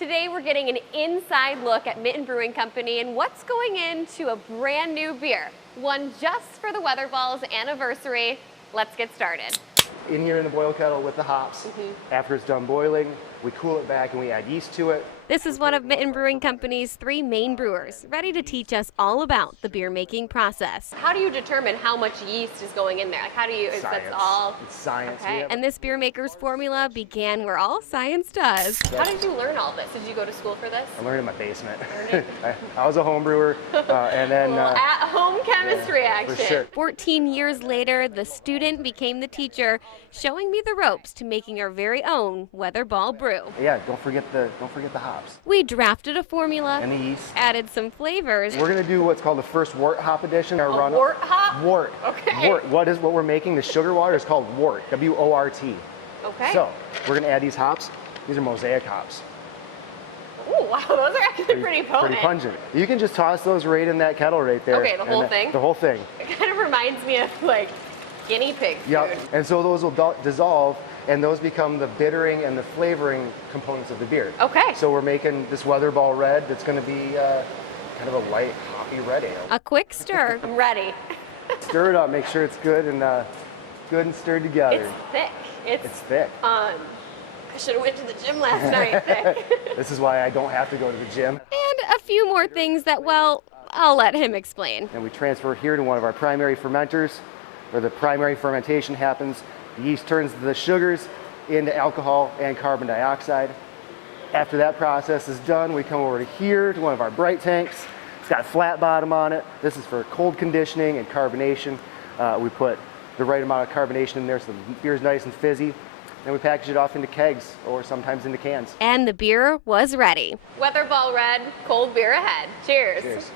Today we're getting an inside look at Mitten Brewing Company and what's going into a brand new beer, one just for the Weatherball's anniversary. Let's get started. In here in the boil kettle with the hops. After it's done boiling, we cool it back and we add yeast to it. This is one of Mitten Brewing Company's 3 main brewers, ready to teach us all about the beer making process. How do you determine how much yeast is going in there? Like, how do you, is that all? It's science. Okay. And this beer maker's formula began where all science does. Yes. How did you learn all this? Did you go to school for this? I learned in my basement. I was a home brewer, and then at-home chemistry action. For sure. 14 years later, the student became the teacher, showing me the ropes to making our very own Weatherball brew. Yeah, don't forget the hops. We drafted a formula And the yeast. added some flavors. We're gonna do what's called the first wort hop edition. A wort hop? Wort. Okay. Wort. What we're making, the sugar water, is called wort. W-O-R-T. Okay. So we're gonna add these hops. These are mosaic hops. Oh wow, those are actually pretty potent. Pretty pungent. You can just toss those right in that kettle right there. Okay, the whole thing? The whole thing. It kind of reminds me of like guinea pig food. Yep. And so those will dissolve, and those become the bittering and the flavoring components of the beer. Okay. So we're making this Weatherball Red that's going to be kind of a light, hoppy red ale. A quick stir. I'm ready. Stir it up, make sure it's good and stirred together. It's thick. It's thick. I should have went to the gym last night. Thick. This is why I don't have to go to the gym. And a few more things that, well, I'll let him explain. And we transfer here to one of our primary fermenters, where the primary fermentation happens. The yeast turns the sugars into alcohol and carbon dioxide. After that process is done, we come over to here to one of our bright tanks. It's got a flat bottom on it. This is for cold conditioning and carbonation. We put the right amount of carbonation in there so the beer's nice and fizzy. Then we package it off into kegs or sometimes into cans. And the beer was ready. Weatherball Red, cold beer ahead. Cheers. Cheers.